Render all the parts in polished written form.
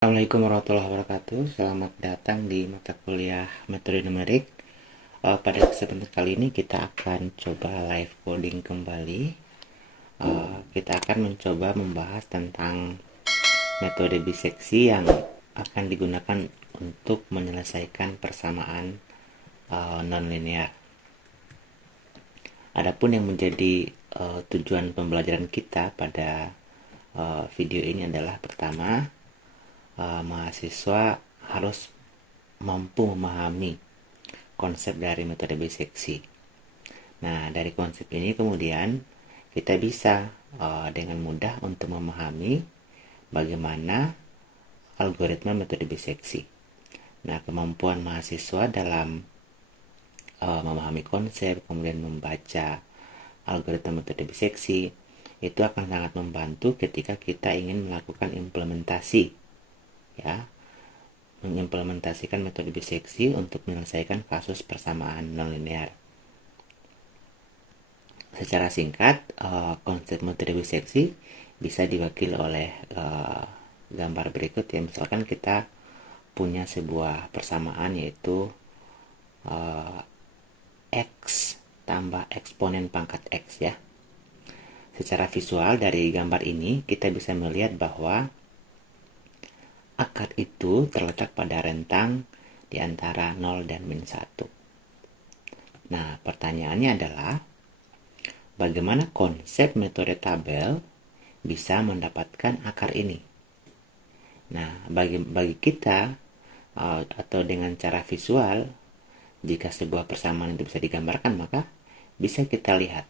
Assalamualaikum warahmatullahi wabarakatuh. Selamat datang di mata kuliah metode numerik. Pada kesempatan kali ini kita akan coba live coding kembali. Kita akan mencoba membahas tentang metode biseksi yang akan digunakan untuk menyelesaikan persamaan nonlinear. Adapun yang menjadi tujuan pembelajaran kita pada video ini adalah pertama, mahasiswa harus mampu memahami konsep dari metode biseksi. Nah, dari konsep ini kemudian kita bisa dengan mudah untuk memahami bagaimana algoritma metode biseksi. Nah, kemampuan mahasiswa dalam memahami konsep, kemudian membaca algoritma metode biseksi, itu akan sangat membantu ketika kita ingin melakukan implementasi, ya, mengimplementasikan metode biseksi untuk menyelesaikan kasus persamaan nonlinear. Secara singkat, konsep metode biseksi bisa diwakili oleh gambar berikut ya. Misalkan kita punya sebuah persamaan yaitu X tambah eksponen pangkat X ya. Secara visual dari gambar ini kita bisa melihat bahwa akar itu terletak pada rentang di antara 0 dan min 1. Nah, pertanyaannya adalah bagaimana konsep metode tabel bisa mendapatkan akar ini? Nah, bagi kita atau dengan cara visual, jika sebuah persamaan itu bisa digambarkan, maka bisa kita lihat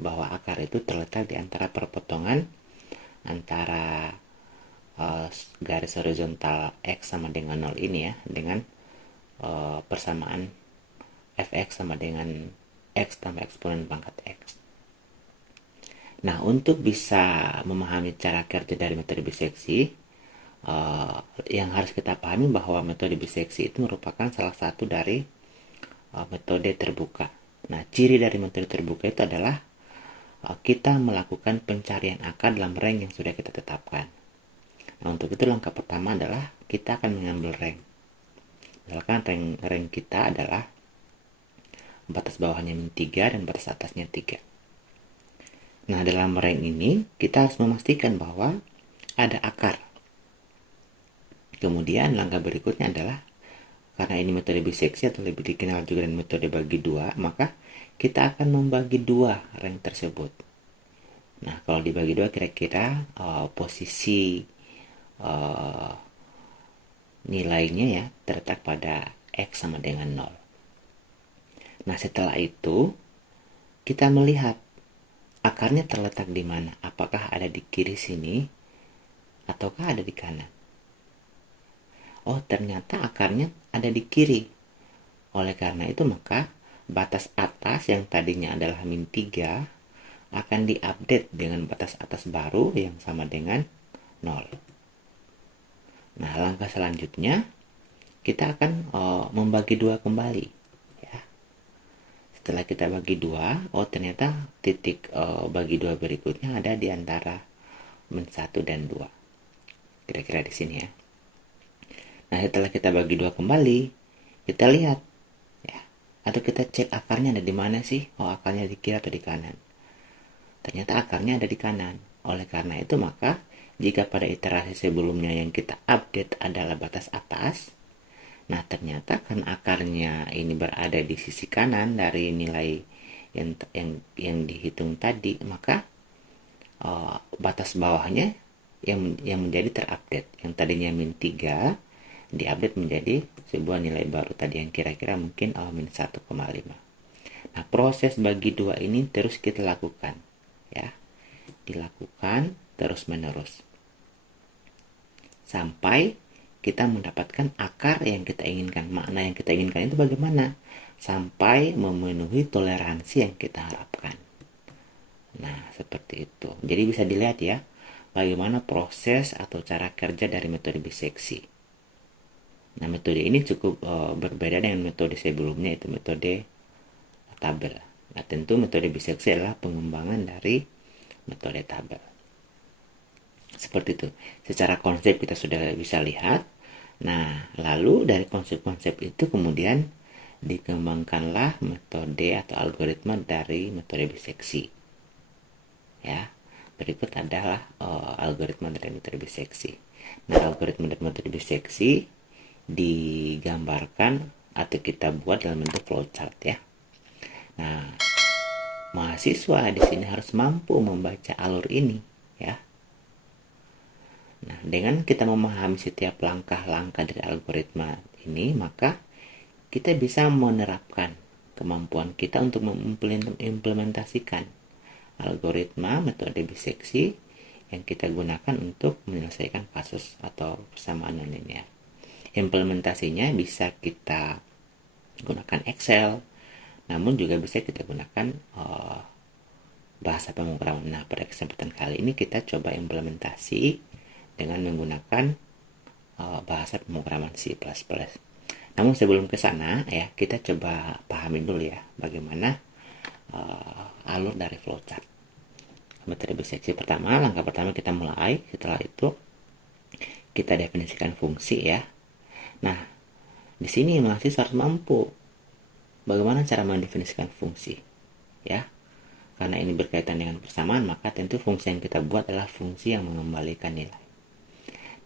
bahwa akar itu terletak di antara perpotongan antara garis horizontal X sama dengan 0 ini ya, dengan persamaan fx sama dengan X tambah eksponen pangkat X. Nah, untuk bisa memahami cara kerja dari metode biseksi, yang harus kita pahami bahwa metode biseksi itu merupakan salah satu dari metode terbuka. Nah, ciri dari metode terbuka itu adalah kita melakukan pencarian akar dalam range yang sudah kita tetapkan. Nah, untuk itu langkah pertama adalah kita akan mengambil range. Misalkan range kita adalah batas bawahnya min 3 dan batas atasnya 3. Nah, dalam range ini kita harus memastikan bahwa ada akar. Kemudian langkah berikutnya adalah, karena ini metode biseksi atau lebih dikenal juga dengan metode bagi dua, maka kita akan membagi dua range tersebut. Nah, kalau dibagi dua kira-kira posisi nilainya ya terletak pada X sama dengan 0. Nah, setelah itu kita melihat akarnya terletak di mana. Apakah ada di kiri sini ataukah ada di kanan? Oh, ternyata akarnya ada di kiri. Oleh karena itu maka batas atas yang tadinya adalah min 3 akan diupdate dengan batas atas baru yang sama dengan 0. Nah, langkah selanjutnya kita akan membagi dua kembali ya. Setelah kita bagi dua, oh ternyata titik bagi dua berikutnya ada di antara min 1 dan 2. Kira-kira di sini ya. Nah, setelah kita bagi dua kembali, kita lihat ya, atau kita cek akarnya ada di mana sih? Oh, akarnya di kiri atau di kanan? Ternyata akarnya ada di kanan. Oleh karena itu maka jika pada iterasi sebelumnya yang kita update adalah batas atas, nah ternyata kan akarnya ini berada di sisi kanan dari nilai yang dihitung tadi, maka batas bawahnya yang menjadi terupdate. Yang tadinya min 3 diupdate menjadi sebuah nilai baru tadi yang kira-kira mungkin min 1,5. Nah, proses bagi dua ini terus kita lakukan ya. Dilakukan terus menerus sampai kita mendapatkan akar yang kita inginkan. Makna yang kita inginkan itu bagaimana? Sampai memenuhi toleransi yang kita harapkan. Nah, seperti itu. Jadi bisa dilihat ya, bagaimana proses atau cara kerja dari metode biseksi. Nah, metode ini cukup berbeda dengan metode sebelumnya, itu metode tabel. Nah, tentu metode biseksi adalah pengembangan dari metode tabel. Seperti itu. Secara konsep kita sudah bisa lihat. Nah, lalu dari konsep-konsep itu kemudian dikembangkanlah metode atau algoritma dari metode biseksi. Ya, berikut adalah algoritma dari metode biseksi. Nah, algoritma dari metode biseksi digambarkan atau kita buat dalam bentuk flowchart ya. Nah, mahasiswa di sini harus mampu membaca alur ini ya. Nah, dengan kita memahami setiap langkah-langkah dari algoritma ini, maka kita bisa menerapkan kemampuan kita untuk mengimplementasikan algoritma metode biseksi yang kita gunakan untuk menyelesaikan kasus atau persamaan nonlinear. Implementasinya bisa kita gunakan Excel, namun juga bisa kita gunakan bahasa pemrograman. Nah, pada kesempatan kali ini kita coba implementasi dengan menggunakan bahasa pemrograman C++. Namun sebelum ke sana ya, kita coba pahami dulu ya bagaimana alur dari flowchart. Metode biseksi pertama, langkah pertama kita mulai. Setelah itu kita definisikan fungsi ya. Nah, di sini mahasiswa harus mampu bagaimana cara mendefinisikan fungsi ya. Karena ini berkaitan dengan persamaan, maka tentu fungsi yang kita buat adalah fungsi yang mengembalikan nilai.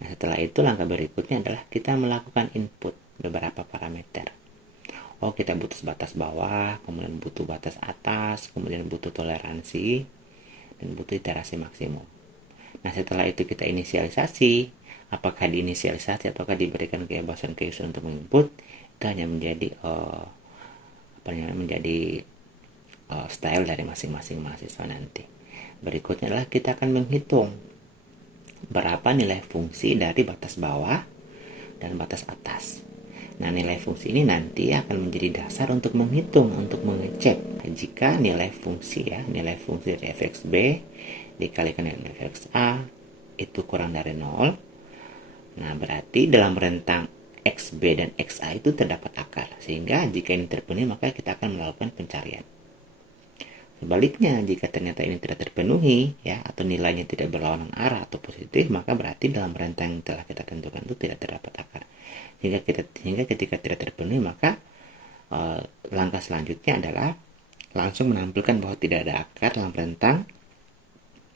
Nah, setelah itu langkah berikutnya adalah kita melakukan input beberapa parameter. Oh, kita butuh batas bawah, kemudian butuh batas atas, kemudian butuh toleransi, dan butuh iterasi maksimum. Nah, setelah itu kita inisialisasi. Apakah diinisialisasi ataukah diberikan kebebasan user untuk menginput, itu hanya menjadi style dari masing-masing mahasiswa nanti. Berikutnya adalah kita akan menghitung berapa nilai fungsi dari batas bawah dan batas atas. Nah, nilai fungsi ini nanti akan menjadi dasar untuk menghitung, untuk mengecek jika nilai fungsi dari fx b dikalikan dengan fx a itu kurang dari 0. Nah, berarti dalam rentang xb dan xa itu terdapat akar, sehingga jika ini terpenuhi maka kita akan melakukan pencarian. Sebaliknya, jika ternyata ini tidak terpenuhi ya, atau nilainya tidak berlawanan arah atau positif, maka berarti dalam rentang yang telah kita tentukan itu tidak terdapat akar. Sehingga ketika tidak terpenuhi, maka langkah selanjutnya adalah langsung menampilkan bahwa tidak ada akar dalam rentang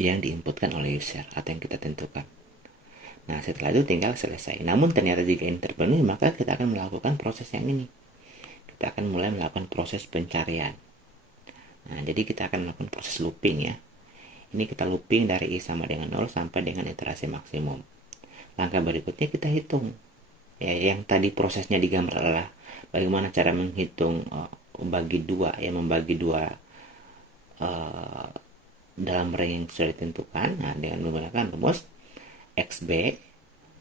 yang diinputkan oleh user atau yang kita tentukan. Nah, setelah itu tinggal selesai. Namun ternyata jika ini terpenuhi, maka kita akan melakukan proses yang ini. Kita akan mulai melakukan proses pencarian. Nah, jadi kita akan melakukan proses looping ya. Ini kita looping dari I sama dengan 0 sampai dengan iterasi maksimum. Langkah berikutnya kita hitung. Ya, yang tadi prosesnya digambar adalah bagaimana cara menghitung membagi dua dalam range yang sudah ditentukan. Nah, dengan menggunakan rumus XB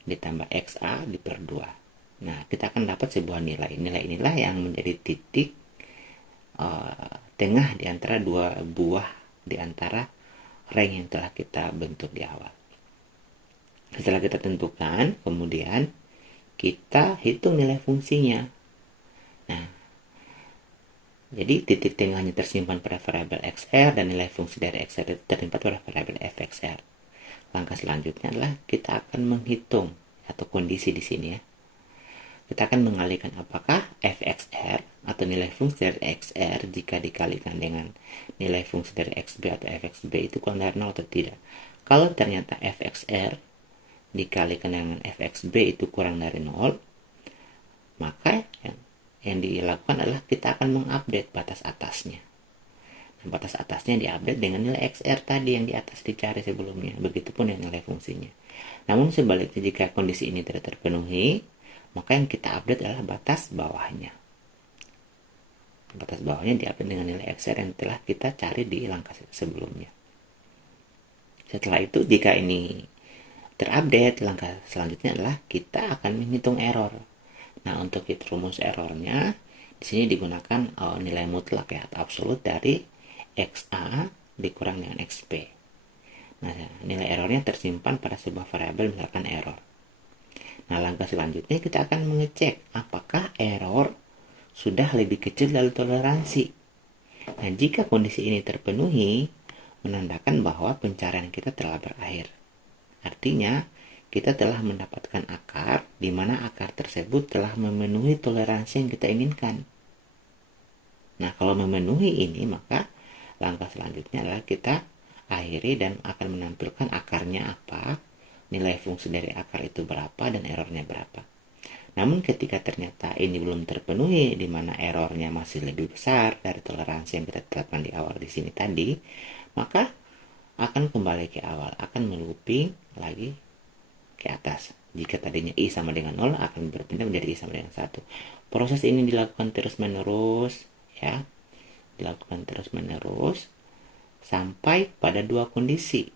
ditambah XA diper 2. Nah, kita akan dapat sebuah nilai. Nilai inilah yang menjadi titik tengah di antara dua buah di antara range yang telah kita bentuk di awal. Setelah kita tentukan, kemudian kita hitung nilai fungsinya. Nah, jadi titik tengahnya tersimpan pada variabel XR dan nilai fungsi dari XR itu tersimpan pada variabel fXR. Langkah selanjutnya adalah kita akan menghitung atau kondisi di sini ya. Kita akan mengalihkan apakah fxr atau nilai fungsi dari xr jika dikalikan dengan nilai fungsi dari xb atau fxb itu kurang dari 0 atau tidak. Kalau ternyata fxr dikalikan dengan fxb itu kurang dari 0, maka yang dilakukan adalah kita akan mengupdate batas atasnya. Nah, batas atasnya diupdate dengan nilai xr tadi yang di atas dicari sebelumnya. Begitupun dengan nilai fungsinya. Namun sebaliknya jika kondisi ini tidak terpenuhi, maka yang kita update adalah batas bawahnya. Batas bawahnya diupdate dengan nilai xr yang telah kita cari di langkah sebelumnya. Setelah itu jika ini terupdate, langkah selanjutnya adalah kita akan menghitung error. Nah, untuk rumus errornya di sini digunakan nilai mutlak ya atau absolut dari XA dikurang dengan XP. Nah, nilai errornya tersimpan pada sebuah variabel misalkan error. Nah, langkah selanjutnya kita akan mengecek apakah error sudah lebih kecil dari toleransi. Nah, jika kondisi ini terpenuhi, menandakan bahwa pencarian kita telah berakhir. Artinya, kita telah mendapatkan akar, di mana akar tersebut telah memenuhi toleransi yang kita inginkan. Nah, kalau memenuhi ini, maka langkah selanjutnya adalah kita akhiri dan akan menampilkan akarnya apa, nilai fungsi dari akar itu berapa, dan errornya berapa. Namun ketika ternyata ini belum terpenuhi, di mana errornya masih lebih besar dari toleransi yang kita tetapkan di awal di sini tadi, maka akan kembali ke awal, akan melooping lagi ke atas. Jika tadinya I sama dengan 0, akan berpindah menjadi I sama dengan 1. Proses ini dilakukan terus-menerus, ya. Dilakukan terus-menerus sampai pada dua kondisi.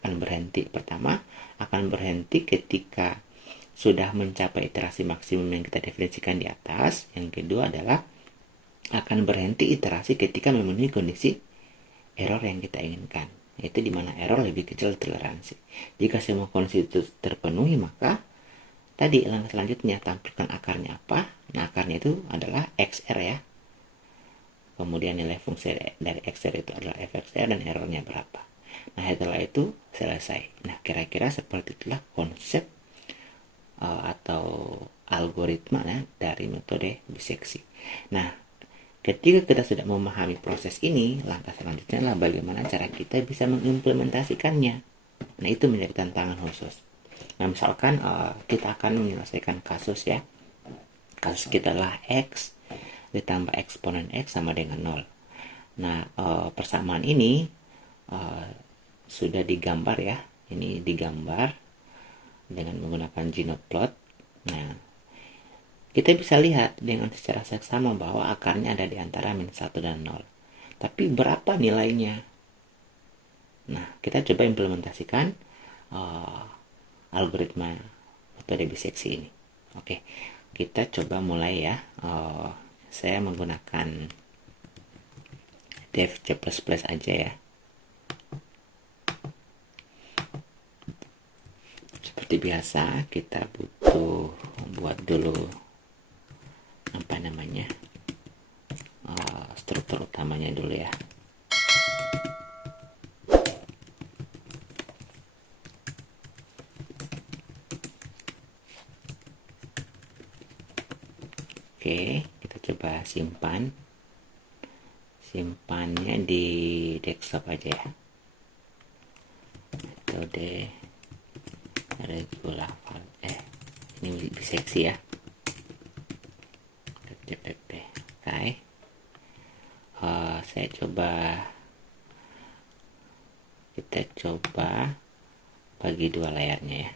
Akan berhenti. Pertama, akan berhenti ketika sudah mencapai iterasi maksimum yang kita definisikan di atas. Yang kedua adalah akan berhenti iterasi ketika memenuhi kondisi error yang kita inginkan, yaitu di mana error lebih kecil toleransi. Jika semua kondisi itu terpenuhi, maka tadi langkah selanjutnya tampilkan akarnya apa. Nah, akarnya itu adalah XR, ya. Kemudian nilai fungsi dari XR itu adalah fXR dan errornya berapa. Nah, setelah itu selesai. Nah, kira-kira seperti itulah konsep atau algoritma, ya, dari metode biseksi. Nah, ketika kita sudah memahami proses ini, langkah selanjutnya adalah bagaimana cara kita bisa mengimplementasikannya. Nah, itu menjadi tantangan khusus. Nah, misalkan kita akan menyelesaikan kasus, ya. Kasus kita adalah X ditambah eksponen X sama dengan 0. Nah, persamaan ini sudah digambar, ya. Ini digambar dengan menggunakan Gnotplot. Nah, kita bisa lihat dengan secara seksama bahwa akarnya ada di antara -1 dan 0. Tapi berapa nilainya? Nah, kita coba implementasikan algoritma metode biseksi ini. Oke, kita coba mulai, ya. Saya menggunakan dev C++ aja, ya. Seperti biasa, kita butuh buat dulu apa namanya, struktur utamanya dulu, ya. Oke, kita coba simpannya di desktop aja, ya. Metode regular ini biseksi, ya. DPP. Oke. Kita coba bagi dua layarnya, ya.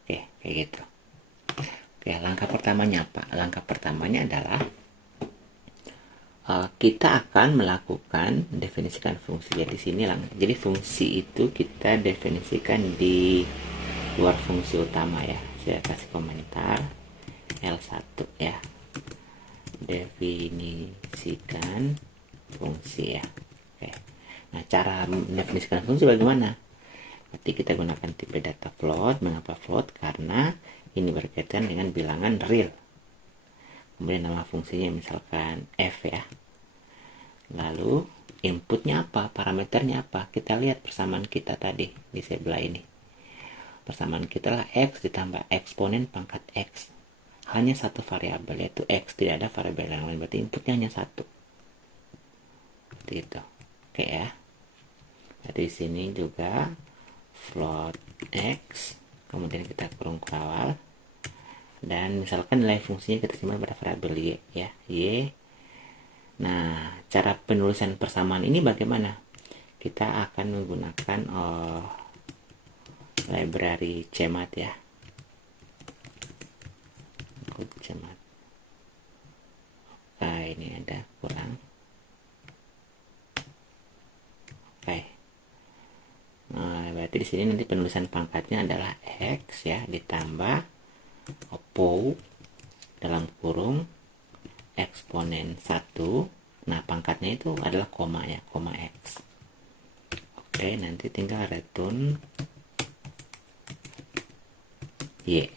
Oke, kayak gitu. Oke, langkah pertamanya apa? Langkah pertamanya adalah kita akan melakukan definisikan fungsi. Jadi sini jadi fungsi itu kita definisikan di luar fungsi utama, ya. Saya kasih komentar L1, ya. Definisikan fungsi, ya. Oke. Nah, cara mendefinisikan fungsi bagaimana? Berarti kita gunakan tipe data float. Mengapa float? Karena ini berkaitan dengan bilangan real. Kemudian nama fungsinya misalkan f, ya. Lalu inputnya apa, parameternya apa, kita lihat persamaan kita tadi di sebelah ini. Persamaan kita lah X ditambah eksponen pangkat X. Hanya satu variabel, yaitu X, tidak ada variabel yang lain, berarti inputnya hanya satu. Seperti itu. Oke, ya. Jadi di sini juga float X, kemudian kita kurung kawal, dan misalkan nilai fungsinya kita simpan pada variabel Y, ya. Y. Nah, cara penulisan persamaan ini bagaimana? Kita akan menggunakan library CMAT, ya. CMAT. Nah, ini ada kurang. Oke. Nah, berarti di sini nanti penulisan pangkatnya adalah X, ya, ditambah POW dalam kurung eksponen 1. Nah, pangkatnya itu adalah koma, ya, koma X. Oke, nanti tinggal return Y.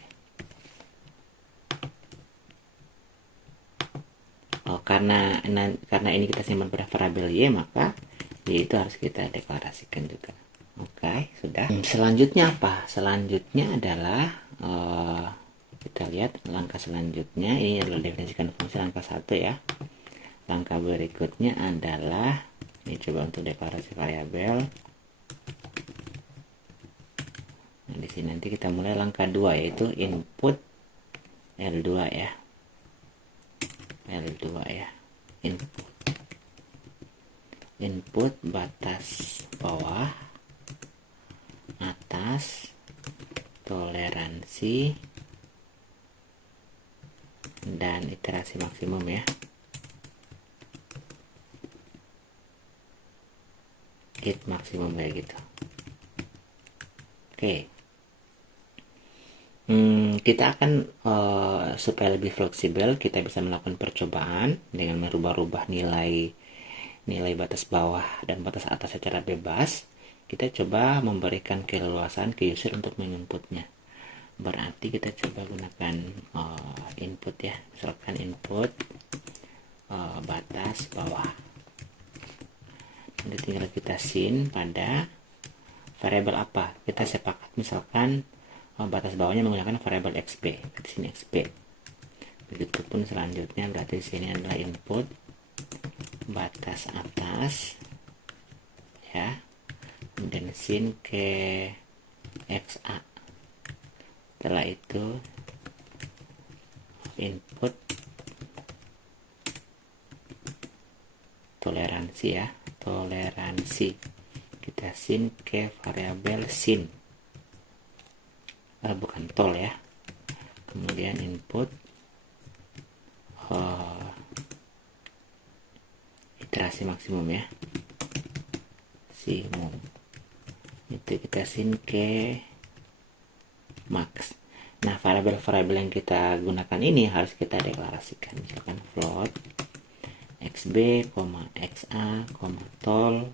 karena ini kita simpan pada variabel y, maka y itu harus kita deklarasikan juga. Oke, sudah. Selanjutnya apa? Selanjutnya adalah kita lihat langkah selanjutnya. Ini adalah definisikan fungsi langkah 1 ya. Langkah berikutnya adalah ini, coba untuk deklarasi variabel. Nah, di sini nanti kita mulai langkah 2, yaitu input L2 ya. L2 ya. Input batas bawah atas toleransi dan iterasi maksimum ya. It maksimum kayak gitu. Oke. Kita akan supaya lebih fleksibel, kita bisa melakukan percobaan dengan merubah-rubah nilai batas bawah dan batas atas secara bebas. Kita coba memberikan keleluasan ke user untuk menginputnya. Berarti kita coba gunakan input ya, misalkan input batas bawah. Nanti tinggal kita sin pada variabel apa. Kita sepakat misalkan batas bawahnya menggunakan variabel xp. Di sini xp. Begitupun selanjutnya, berarti di sini adalah input batas atas ya, kemudian sin ke xa. Setelah itu input toleransi ya, toleransi kita sin ke variabel sin, bukan tol ya. Kemudian input iterasi maksimum ya, simum itu kita sin ke max. Nah, variabel-variabel yang kita gunakan ini harus kita deklarasikan, misalkan float xb, xa, tol,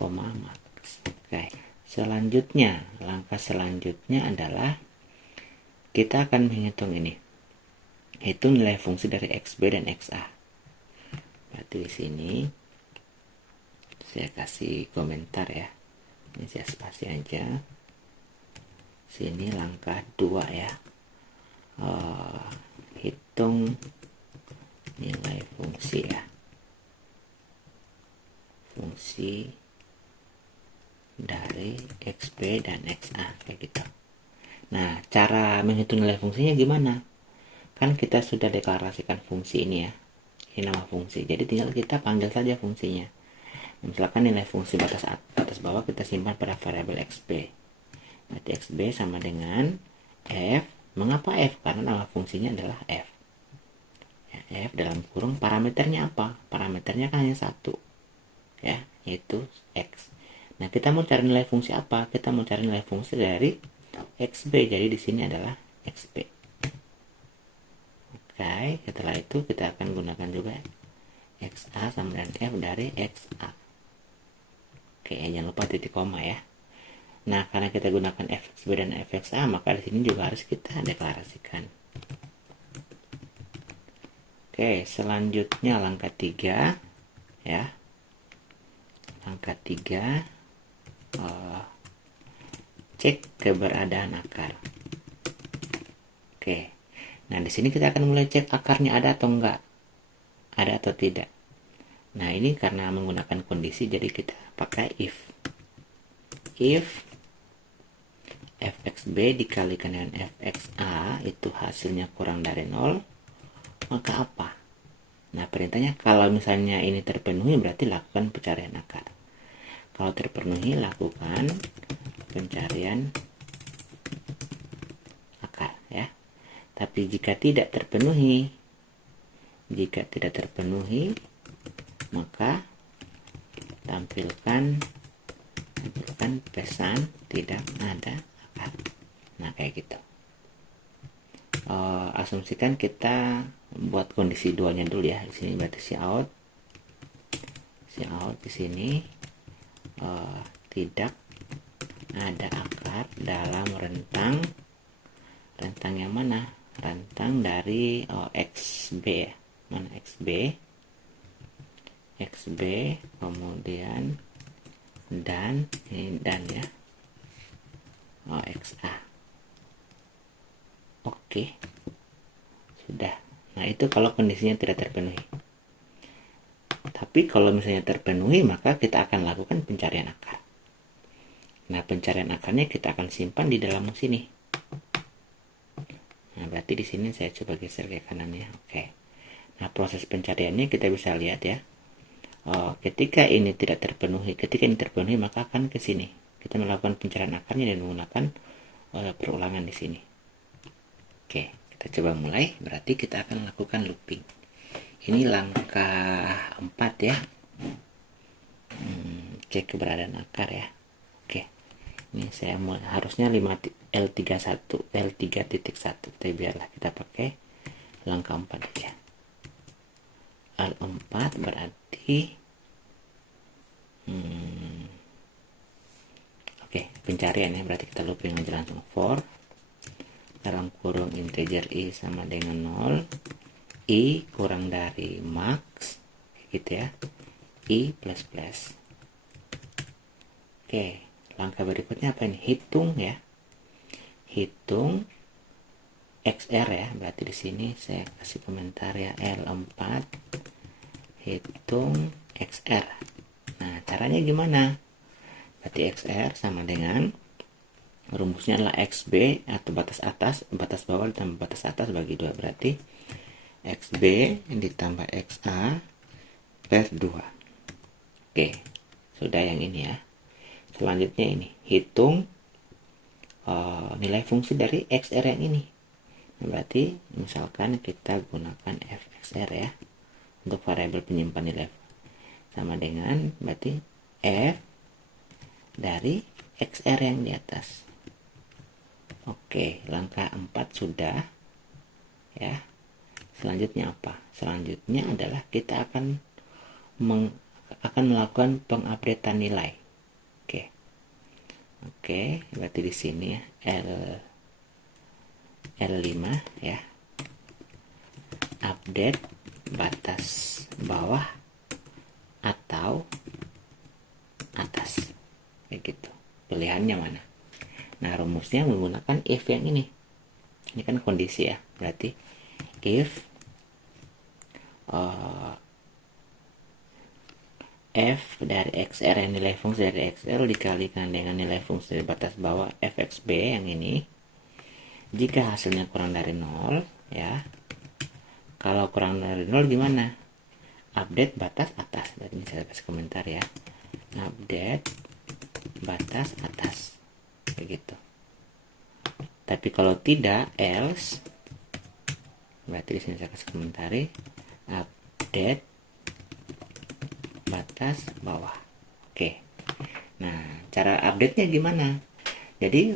max. Oke. Selanjutnya, langkah selanjutnya adalah kita akan menghitung ini, yaitu nilai fungsi dari xb dan xa. Berarti di sini saya kasih komentar ya, ini saya spasi aja. Sini langkah 2 ya, hitung nilai fungsi ya, fungsi dari xb dan xa kayak gitu. Nah, cara menghitung nilai fungsinya gimana? Kan kita sudah deklarasikan fungsi ini ya, ini nama fungsi, jadi tinggal kita panggil saja fungsinya. Misalkan nilai fungsi batas bawah kita simpan pada variabel xb. Berarti xb sama dengan f. Mengapa f? Karena nama fungsinya adalah f ya, f dalam kurung parameternya apa? Parameternya kan hanya satu ya, yaitu x. Nah, kita mau cari nilai fungsi apa? Kita mau cari nilai fungsi dari xb, jadi di sini adalah xb. Oke, setelah itu kita akan gunakan juga xa sama dengan f dari xa. Oke, jangan lupa titik koma ya. Nah, karena kita gunakan fxb dan fxa, maka di sini juga harus kita deklarasikan. Oke, selanjutnya langkah 3 ya. Langkah 3 cek keberadaan akar. Oke. Nah, di sini kita akan mulai cek akarnya ada atau enggak. Ada atau tidak. Nah, ini karena menggunakan kondisi, jadi kita pakai if. If fxb dikalikan dengan fxa itu hasilnya kurang dari 0, maka apa? Nah, perintahnya kalau misalnya ini terpenuhi berarti lakukan pencarian akar. Kalau terpenuhi lakukan pencarian akar ya. Tapi jika tidak terpenuhi, maka tampilkan pesan tidak ada akar. Nah, kayak gitu. Asumsikan kita buat kondisi dualnya dulu ya. Di sini berarti si out di sini tidak ada akar dalam rentang yang mana? Rentang dari xb ya. mana XB kemudian dan ini dan ya, XA. Oke, sudah. Nah, itu kalau kondisinya tidak terpenuhi. Tapi kalau misalnya terpenuhi, maka kita akan lakukan pencarian akar. Nah, pencarian akarnya kita akan simpan di dalam sini. Nah, berarti di sini saya coba geser ke kanan ya. Oke. Nah, proses pencariannya kita bisa lihat ya. Ketika ini tidak terpenuhi, ketika ini terpenuhi, maka akan ke sini. Kita melakukan pencarian akarnya dan menggunakan perulangan di sini. Oke, kita coba mulai. Berarti kita akan lakukan looping. Ini langkah 4 ya. Cek keberadaan akar ya. Oke. Ini saya harusnya L3.1. Tapi biarlah kita pakai langkah 4 aja. L4 berarti oke, pencarian ya, berarti kita looping aja langsung for dalam kurung integer i sama dengan 0, i kurang dari max gitu ya, i plus plus. Oke, langkah berikutnya apa ini? Hitung ya, hitung XR ya, berarti di sini saya kasih komentar ya, L4 hitung XR. Nah, caranya gimana? Berarti XR sama dengan rumusnya adalah XB atau batas atas, batas bawah ditambah batas atas bagi 2. Berarti XB ditambah XA per 2. Oke, sudah yang ini ya. Selanjutnya ini, hitung nilai fungsi dari XR yang ini. Berarti misalkan kita gunakan fxr ya untuk variabel penyimpan nilai, sama dengan berarti f dari xr yang di atas. Oke, langkah 4 sudah ya. Selanjutnya apa? Selanjutnya adalah kita akan melakukan pengupdatean nilai. Oke, berarti di sini ya L5 ya, update batas bawah atau atas, kayak gitu. Pilihannya mana? Nah, rumusnya menggunakan if yang ini. Ini kan kondisi ya, berarti if f dari xr yang nilai fungsi dari xl dikalikan dengan nilai fungsi dari batas bawah fxb yang ini, jika hasilnya kurang dari 0 ya. Kalau kurang dari 0 gimana? Update batas atas. Berarti ini saya kasih komentar ya, update batas atas, kayak gitu. Tapi kalau tidak, else, berarti di sini saya kasih komentar update batas bawah. Oke. Nah, cara update-nya gimana? Jadi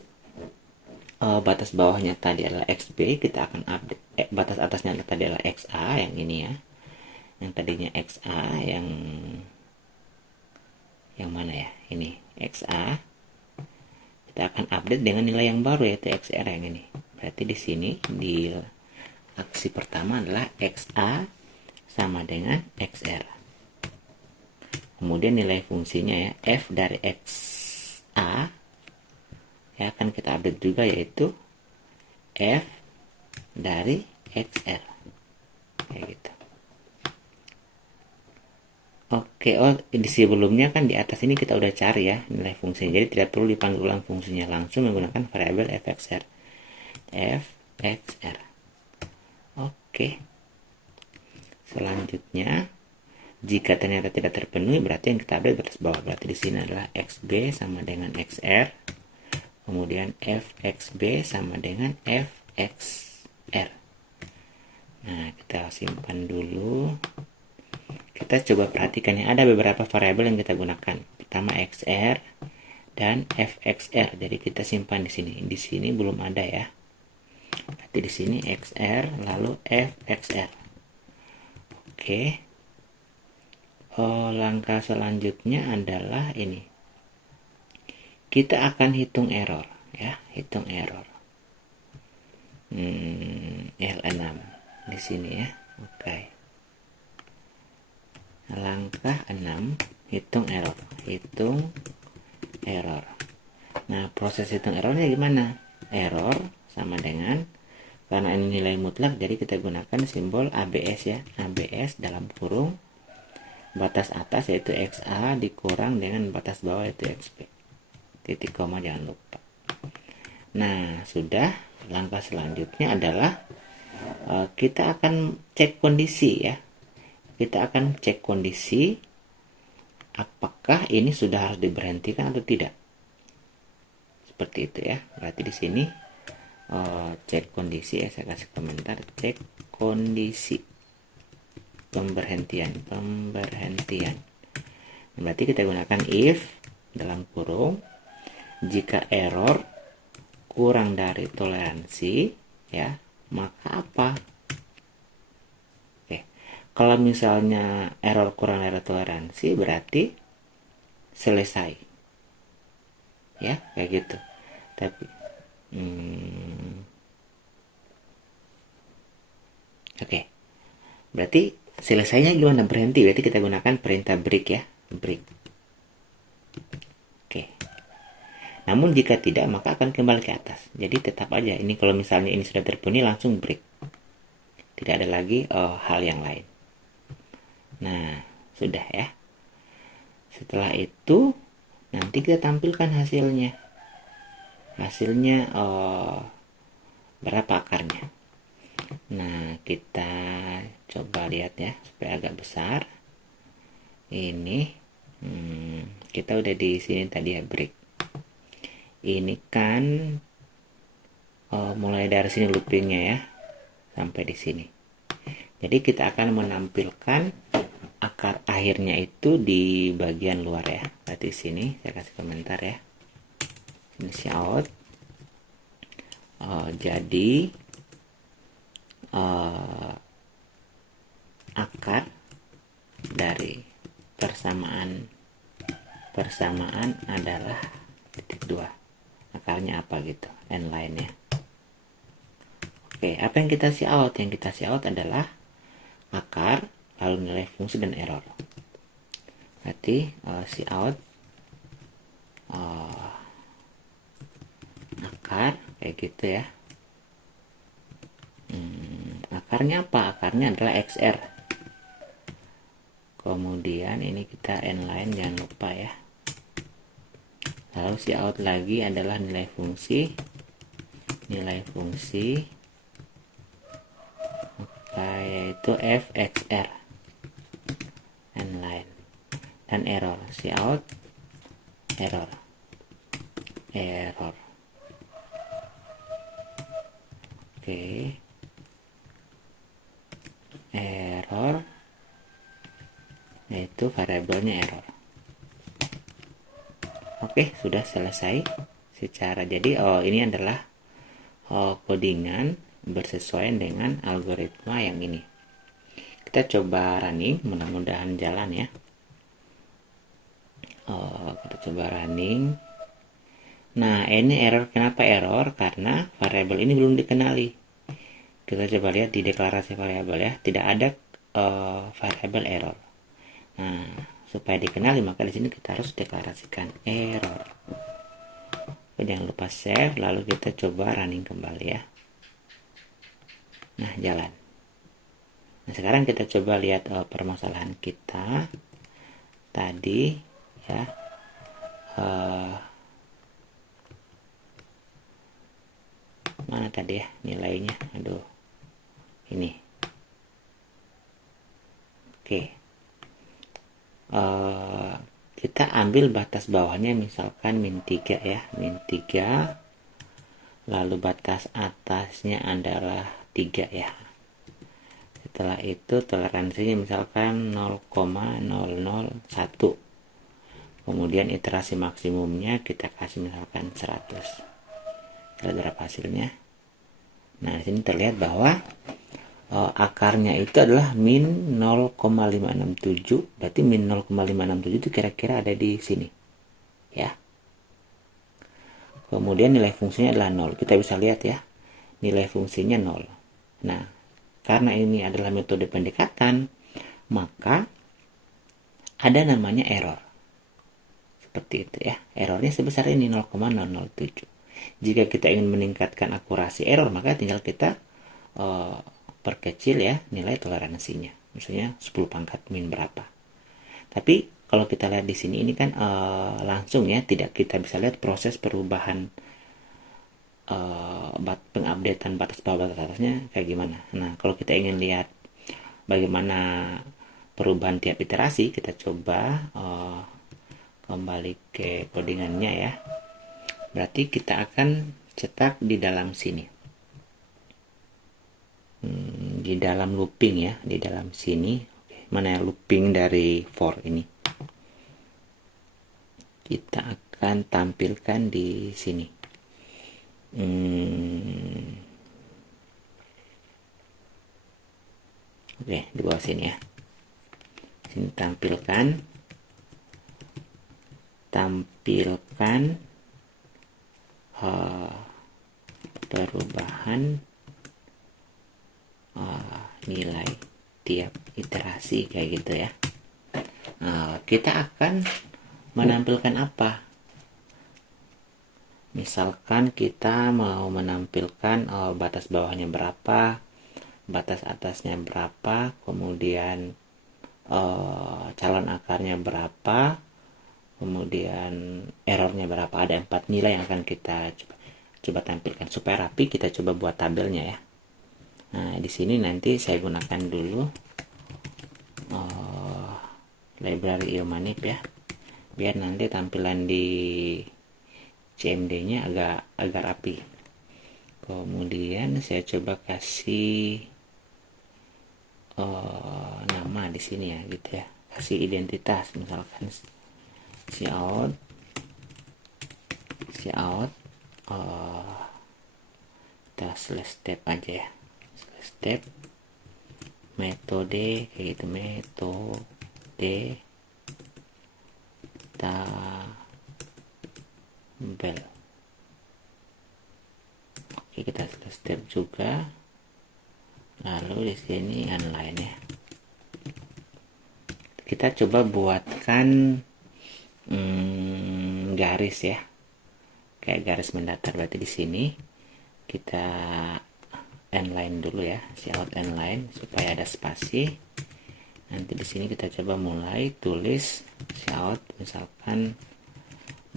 batas bawahnya tadi adalah XB, kita akan update batas atasnya tadi adalah XA yang ini ya. Yang tadinya XA yang mana ya? Ini XA. Kita akan update dengan nilai yang baru yaitu XR yang ini. Berarti di sini di aksi pertama adalah XA sama dengan XR. Kemudian nilai fungsinya ya, f dari XA ya akan kita update juga yaitu f dari XR, kayak gitu. Oke, di sebelumnya kan di atas ini kita udah cari ya nilai fungsinya, jadi tidak perlu dipanggil ulang fungsinya, langsung menggunakan variabel fxr. Oke, selanjutnya jika ternyata tidak terpenuhi, berarti yang kita update batas bawah. Berarti di sini adalah xb sama dengan xr, kemudian fxb sama dengan fxr. Nah, kita simpan dulu. Kita coba perhatikan ya, ada beberapa variabel yang kita gunakan. Pertama xr dan fxr. Jadi kita simpan di sini. Di sini belum ada ya. Berarti di sini xr lalu fxr. Oke. Langkah selanjutnya adalah ini. Kita akan hitung error ya, hitung error. L6 di sini ya. Oke. Langkah 6, hitung error. Hitung error. Nah, proses hitung errornya gimana? Error sama dengan, karena ini nilai mutlak, jadi kita gunakan simbol ABS ya. ABS dalam kurung batas atas yaitu XA dikurang dengan batas bawah yaitu XB. Titik koma jangan lupa. Nah, sudah. Langkah selanjutnya adalah kita akan cek kondisi ya. Kita akan cek kondisi apakah ini sudah harus diberhentikan atau tidak. Seperti itu ya. Berarti di sini cek kondisi ya, saya kasih komentar cek kondisi pemberhentian. Berarti kita gunakan if dalam kurung jika error kurang dari toleransi ya, maka apa? Oke. Kalau misalnya error kurang dari toleransi berarti selesai. Ya, kayak gitu. Tapi oke. Berarti selesainya gimana? Berhenti. Berarti kita gunakan perintah break ya. Break. Oke. Namun jika tidak, maka akan kembali ke atas. Jadi tetap aja. Ini kalau misalnya ini sudah terpenuhi, langsung break. Tidak ada lagi hal yang lain. Nah, sudah ya. Setelah itu, nanti kita tampilkan hasilnya. Hasilnya berapa akarnya. Nah, kita coba lihat ya, supaya agak besar. Ini kita udah di sini tadi ya, break. Ini kan mulai dari sini loopingnya ya, sampai di sini. Jadi kita akan menampilkan akar akhirnya itu di bagian luar ya. Berarti sini saya kasih komentar ya. Ini shout. Jadi akar dari persamaan adalah titik 2. Akarnya apa gitu, n line ya. Oke, apa yang kita shout? Yang kita shout adalah akar, lalu nilai fungsi dan error. Berarti shout akar kayak gitu ya. Akarnya apa? Akarnya adalah XR. Kemudian ini kita n line, jangan lupa ya. Lalu shout lagi adalah nilai fungsi yaitu fxr n line, dan error shout error. Oke, error yaitu variabelnya error. Oke, sudah selesai secara. Jadi ini adalah codingan bersesuaian dengan algoritma yang ini. Kita coba running, mudah-mudahan jalan ya. Kita coba running. Nah, ini error. Kenapa error? Karena variabel ini belum dikenali. Kita coba lihat di deklarasi variabel ya, tidak ada variabel error. Nah, supaya dikenali maka di sini kita harus deklarasikan error. Jangan lupa save, lalu kita coba running kembali ya. Nah, jalan. Nah, sekarang kita coba lihat permasalahan kita tadi ya. Mana tadi ya nilainya? Aduh, ini. Oke. Kita ambil batas bawahnya misalkan -3 ya, -3, lalu batas atasnya adalah 3 ya. Setelah itu toleransinya misalkan 0,001, kemudian iterasi maksimumnya kita kasih misalkan 100. Kita lihat berapa hasilnya. Nah, di sini terlihat bahwa akarnya itu adalah min 0,567. Berarti min 0,567 itu kira-kira ada di sini ya. Kemudian nilai fungsinya adalah 0. Kita bisa lihat ya, nilai fungsinya 0. Nah, karena ini adalah metode pendekatan, maka ada namanya error. Seperti itu ya. Errornya sebesar ini 0,007. Jika kita ingin meningkatkan akurasi error, maka tinggal kita perkecil ya nilai toleransinya. Misalnya 10 pangkat min berapa. Tapi kalau kita lihat di sini ini kan langsung ya, tidak kita bisa lihat proses perubahan pengupdatean batas bawah batas atasnya kayak gimana. Nah, kalau kita ingin lihat bagaimana perubahan tiap iterasi, kita coba kembali ke codingannya ya. Berarti kita akan cetak di dalam sini, di dalam looping ya, di dalam sini. Mana looping dari for ini, kita akan tampilkan di sini. Oke, di bawah sini ya. Sini tampilkan perubahan nilai tiap iterasi kayak gitu ya. Kita akan menampilkan apa? Misalkan kita mau menampilkan batas bawahnya berapa, batas atasnya berapa, kemudian calon akarnya berapa, kemudian errornya berapa. Ada 4 nilai yang akan kita coba tampilkan. Supaya rapi, kita coba buat tabelnya ya. Nah, di sini nanti saya gunakan dulu library iomanip ya, biar nanti tampilan di CMD-nya agak rapi. Kemudian saya coba kasih nama di sini ya, gitu ya. Kasih identitas, misalkan cout kita slash step aja ya, slash step metode kayak gitu, metode tabel. Oke, kita slash step juga, lalu di sini online ya. Kita coba buatkan garis ya, kayak garis mendatar. Berarti di sini kita inline dulu ya, cout inline supaya ada spasi. Nanti di sini kita coba mulai tulis cout, misalkan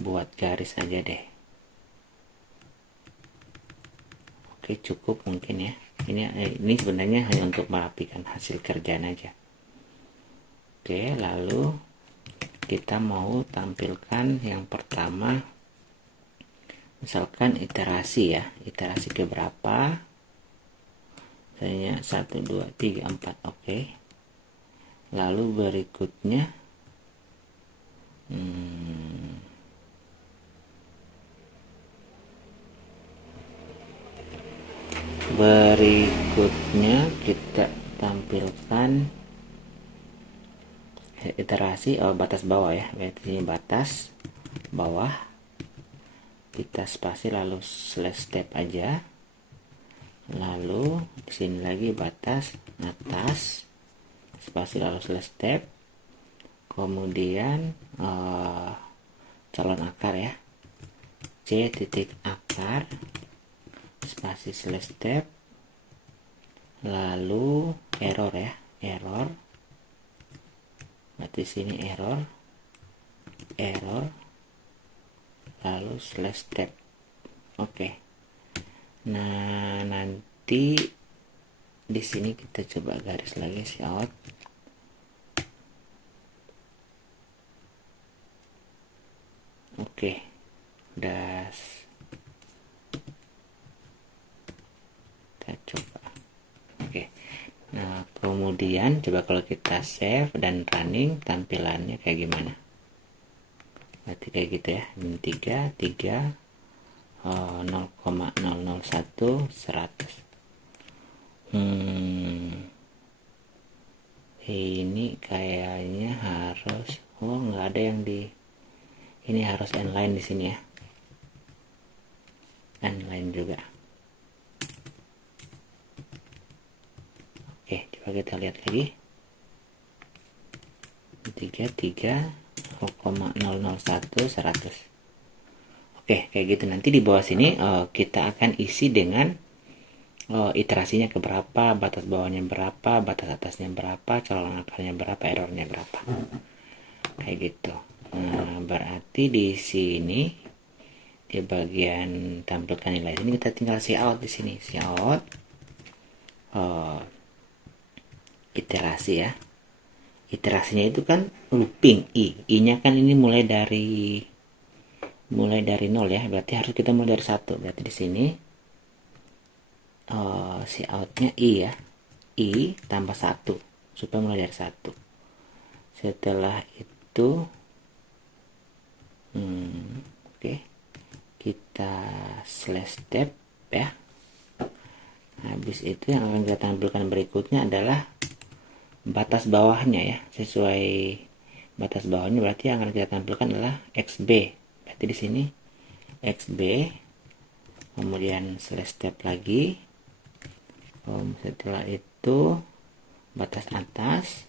buat garis aja deh. Oke, cukup mungkin ya. Ini sebenarnya hanya untuk merapikan hasil kerjaan aja. Oke, lalu kita mau tampilkan yang pertama, misalkan iterasi ya, iterasi ke berapa, misalnya 1, 2, 3, 4. Oke, lalu berikutnya kita tampilkan iterasi batas bawah ya. Berarti ini batas bawah, kita spasi lalu slash step aja, lalu di sini lagi batas atas, spasi lalu slash step, kemudian calon akar ya, c titik akar, spasi slash step, lalu error ya, error. Berarti sini error, lalu slash step. Oke. Nah, nanti di sini kita coba garis lagi cout. Oke. Udah. Kita coba. Oke. Nah, kemudian coba kalau kita save dan running, tampilannya kayak gimana? Berarti kayak gitu ya, 0,001 100. Ini kayaknya harus nggak ada yang di ini, harus inline di sini ya, inline juga. Oke, coba kita lihat lagi. 33,001 100. Oke, kayak gitu. Nanti di bawah sini kita akan isi dengan iterasinya ke berapa, batas bawahnya berapa, batas atasnya berapa, calon akarnya berapa, errornya berapa. Kayak gitu. Nah, berarti di sini di bagian tampilkan nilai ini kita tinggal cout di sini. Cout iterasi ya. Iterasinya itu kan looping i-nya kan ini mulai dari 0 ya, berarti harus kita mulai dari 1. Berarti di sini si outnya i ya, i tambah 1 supaya mulai dari 1. Setelah itu oke, kita slash tab ya. Habis itu yang akan kita tampilkan berikutnya adalah batas bawahnya ya. Sesuai batas bawahnya berarti yang akan kita tampilkan adalah xb. Berarti di sini xb, kemudian slash tab lagi. Setelah itu batas atas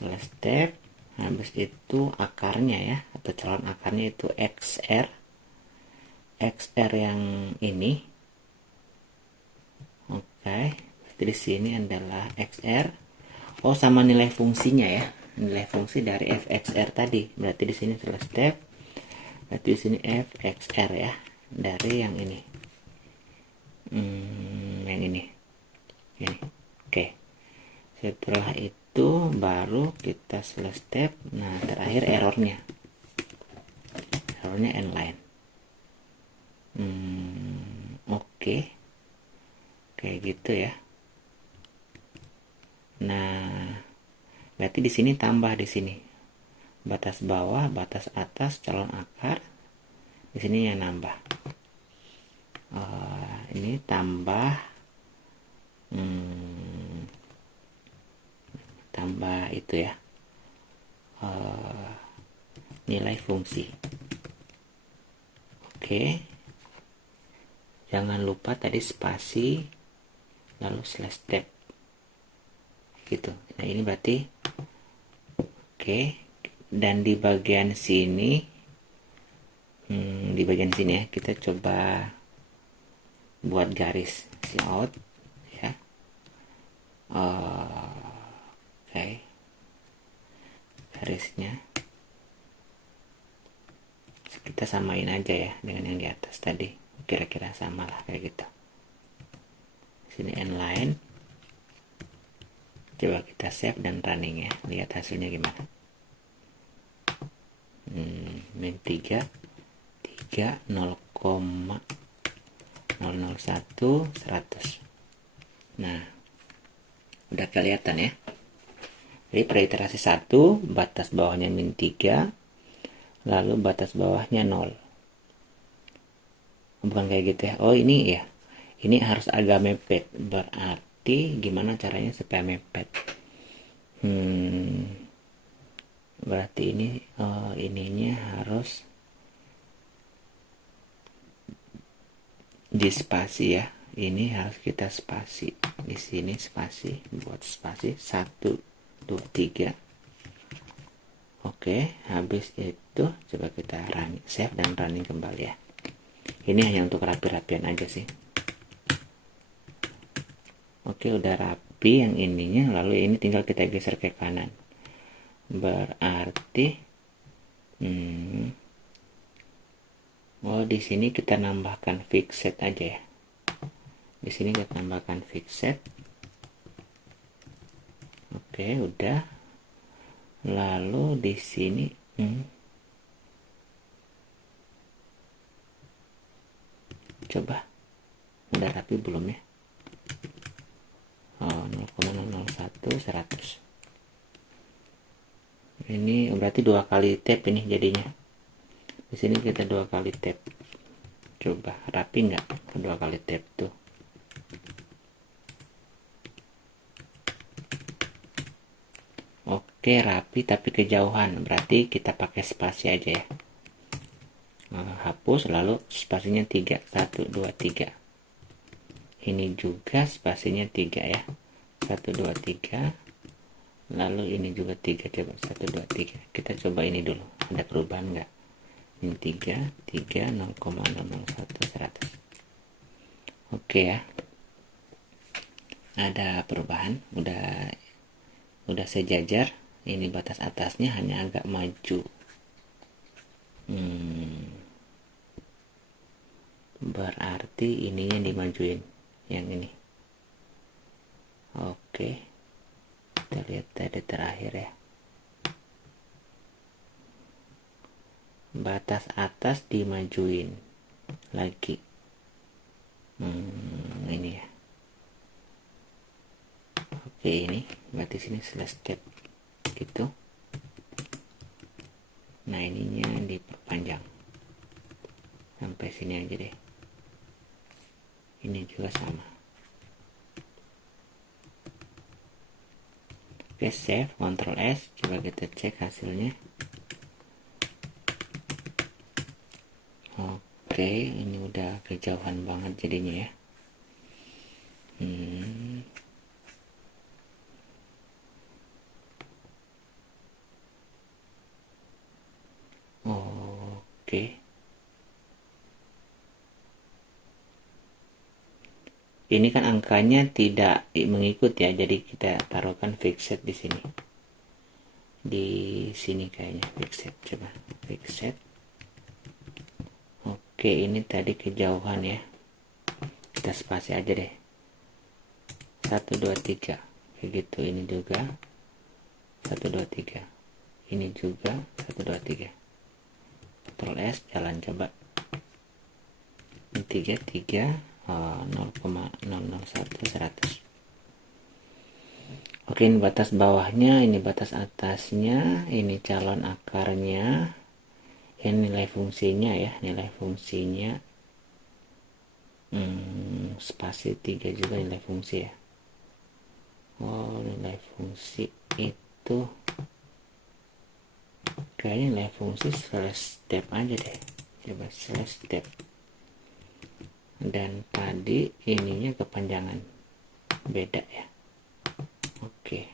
slash tab, habis itu akarnya ya, atau calon akarnya itu xr yang ini. Oke, di sini adalah xr. Oh, sama nilai fungsinya ya, nilai fungsi dari fxr tadi. Berarti di sini slash tab, berarti di sini fxr ya, dari yang ini. Yang ini. Oke. Setelah itu baru kita slash tab. Nah, terakhir errornya inline. Oke. Kayak gitu ya. Nah, berarti di sini tambah di sini batas bawah, batas atas, calon akar. Di sini yang nambah. Ini tambah tambah itu ya, nilai fungsi. Oke, jangan lupa tadi spasi lalu slash tab gitu. Nah, ini berarti oke. Dan di bagian sini ya, kita coba buat garis cout ya. Oke, garisnya kita samain aja ya dengan yang di atas tadi, kira-kira sama lah kayak gitu. Sini inline, coba kita save dan running ya, lihat hasilnya gimana. Min 3 0,001 100. Nah, udah kelihatan ya. Jadi pada iterasi 1 batas bawahnya min 3, lalu batas bawahnya 0. Bukan kayak gitu ya. Oh, ini ya, ini harus agak mepet. Berarti gimana caranya supaya mepet? Berarti ini ininya harus di spasi ya. Ini harus kita spasi. Di sini spasi, buat spasi 1 2 3. Oke, habis itu coba kita running, save dan running kembali ya. Ini hanya untuk rapi-rapian aja sih. Oke, udah rapi yang ininya, lalu ini tinggal kita geser ke kanan. Berarti oh, di sini kita nambahkan fixed aja ya. Di sini kita tambahkan fixed. Oke, udah. Lalu di sini coba udah rapi belum ya? 0,001 100. Ini berarti 2 kali tap ini jadinya. Di sini kita 2 kali tap. Coba rapi nggak 2 kali tap tuh? Oke, rapi tapi kejauhan. Berarti kita pakai spasi aja ya. Hapus lalu spasinya 3. 1 2 3. Ini juga spasinya 3 ya. 1 2 3. lalu ini juga 3, coba 1 2 3. Kita coba ini dulu, ada perubahan nggak? Min 3 3 0,001 100. Oke ya, ada perubahan, udah sejajar. Ini batas atasnya hanya agak maju. Berarti ininya dimajuin, yang ini. Oke, kita lihat tadi terakhir ya, batas atas dimajuin lagi. Ini ya. Oke, ini berarti sini slash step gitu. Nah, ininya diperpanjang sampai sini aja deh. Ini juga sama. Oke, save, Ctrl S, coba kita cek hasilnya. Oke, ini udah kejauhan banget jadinya ya. Oke. Ini kan angkanya tidak mengikut ya, jadi kita taruhkan fixed di sini. Di sini kayaknya fixed, coba fixed. Oke, ini tadi kejauhan ya. Kita spasi aja deh. 1 2 3. Kayak gitu, ini juga 1 2 3. Ini juga 1 2 3. Ctrl S, jalan coba. 3 3 0,001 100. Oke, ini batas bawahnya, ini batas atasnya, ini calon akarnya, ini nilai fungsinya ya, nilai fungsinya spasi 3 juga nilai fungsi ya. Oh, nilai fungsi itu kayaknya nilai fungsi slash step aja deh, coba slash step. Dan tadi ininya kepanjangan, beda ya. Oke,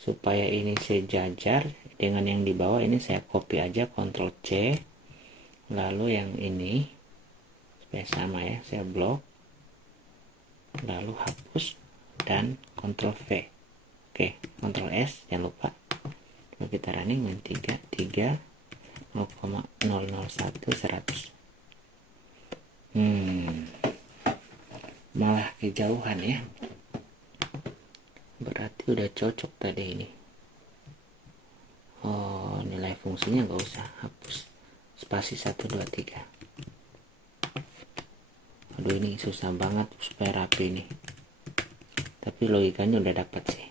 supaya ini sejajar dengan yang di bawah, ini saya copy aja, Ctrl C, lalu yang ini supaya sama ya, saya blok, lalu hapus dan Ctrl V. Oke, Ctrl S, jangan lupa. Lalu kita running, min 3 3 0,001 100. Malah kejauhan ya, berarti udah cocok tadi ini. Oh, nilai fungsinya nggak usah, hapus, spasi 1 2 3. Aduh, ini susah banget supaya rapi nih, tapi logikanya udah dapat sih.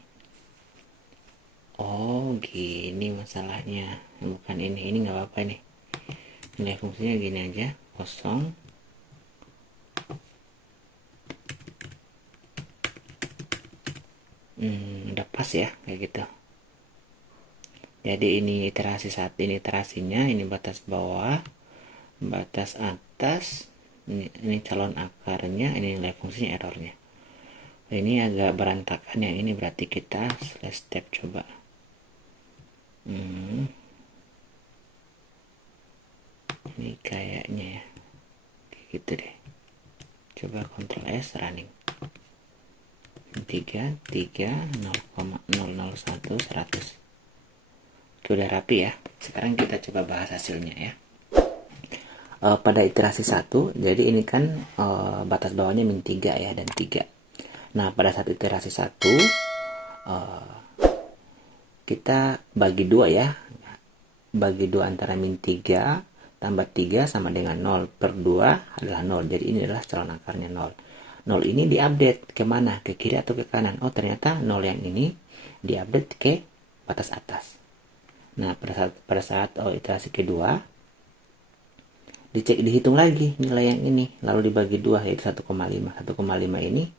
Oh, gini masalahnya, bukan ini nggak apa-apa nih. Nilai fungsinya gini aja, kosong. Udah pas ya kayak gitu. Jadi ini iterasi saat ini, iterasinya ini batas bawah, batas atas, ini calon akarnya, ini nilai fungsinya, errornya. Ini agak berantakan ya, ini berarti kita slash step coba. Ini kayaknya ya kayak gitu deh. Coba Ctrl S, running. 3 3 0,001 100. Udah rapi ya. Sekarang kita coba bahas hasilnya ya. Pada iterasi 1, jadi ini kan batas bawahnya min 3 ya, dan 3. Nah, pada saat iterasi 1 kita bagi 2 ya. Bagi 2 antara min 3 tambah 3 sama dengan 0, per 2 adalah 0. Jadi ini adalah calon akarnya 0. 0 ini diupdate kemana? Ke kiri atau ke kanan? Oh, ternyata 0 yang ini diupdate ke batas atas. Nah, pada saat iterasi kedua, dihitung lagi nilai yang ini, lalu dibagi 2, yaitu 1,5. 1,5 ini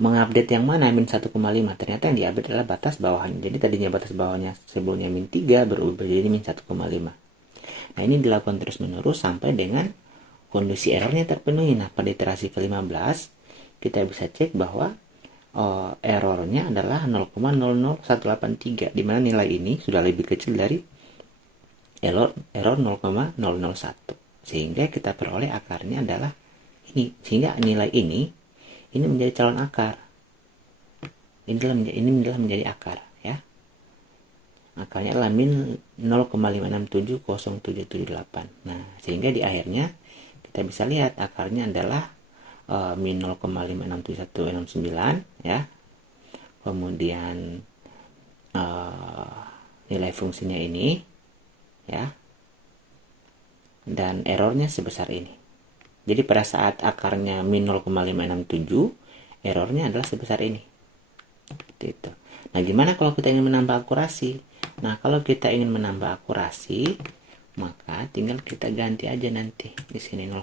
mengupdate yang mana? Min 1,5. Ternyata yang diupdate adalah batas bawahnya. Jadi tadinya batas bawahnya sebelumnya min 3 berubah jadi min 1,5. Nah, ini dilakukan terus menerus sampai dengan kondisi errornya terpenuhi. Nah, pada iterasi ke-15 kita bisa cek bahwa errornya adalah 0,00183, di mana nilai ini sudah lebih kecil dari error 0,001, sehingga kita peroleh akarnya adalah ini. Sehingga nilai ini menjadi calon akar. Ini adalah menjadi akar, ya. Akarnya adalah min 0,5670778. Nah, sehingga di akhirnya kita bisa lihat akarnya adalah min 0,5671169, ya. Kemudian nilai fungsinya ini, ya, dan errornya sebesar ini. Jadi pada saat akarnya min 0,567, errornya adalah sebesar ini. Seperti itu. Nah, gimana kalau kita ingin menambah akurasi? Nah, kalau kita ingin menambah akurasi, maka tinggal kita ganti aja nanti di sini 0,00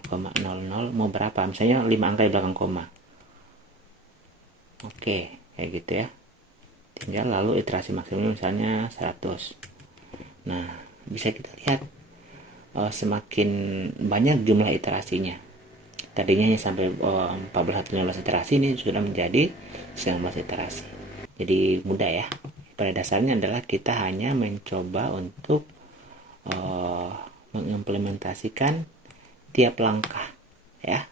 mau berapa? Misalnya 5 angka di belakang koma. Oke, kayak gitu ya. Tinggal lalu iterasi maksimum misalnya 100. Nah, bisa kita lihat semakin banyak jumlah iterasinya. Tadinya hanya sampai 14 atau 15 iterasi, ini sudah menjadi 19 iterasi. Jadi mudah ya. Pada dasarnya adalah kita hanya mencoba untuk mengimplementasikan tiap langkah, ya.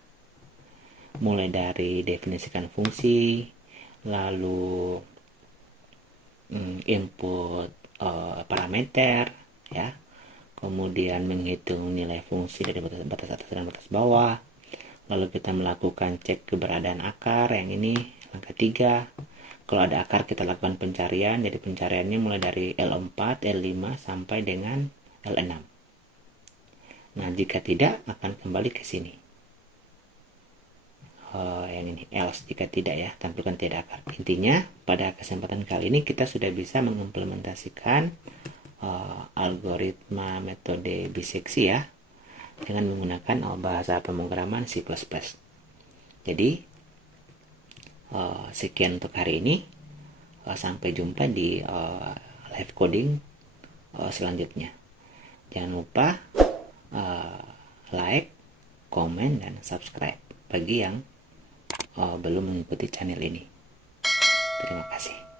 Mulai dari definisikan fungsi, lalu input parameter, ya. Kemudian menghitung nilai fungsi dari batas atas dan batas bawah. Lalu kita melakukan cek keberadaan akar, yang ini langkah 3. Kalau ada akar kita lakukan pencarian, jadi pencariannya mulai dari L4, L5 sampai dengan L6. Nah, jika tidak akan kembali ke sini. Yang ini else, jika tidak ya, tampilkan tidak akar. Intinya pada kesempatan kali ini kita sudah bisa mengimplementasikan algoritma metode biseksi, ya, dengan menggunakan bahasa pemrograman C++. Jadi sekian untuk hari ini. Sampai jumpa di live coding selanjutnya. Jangan lupa like, komen, dan subscribe bagi yang belum mengikuti channel ini. Terima kasih.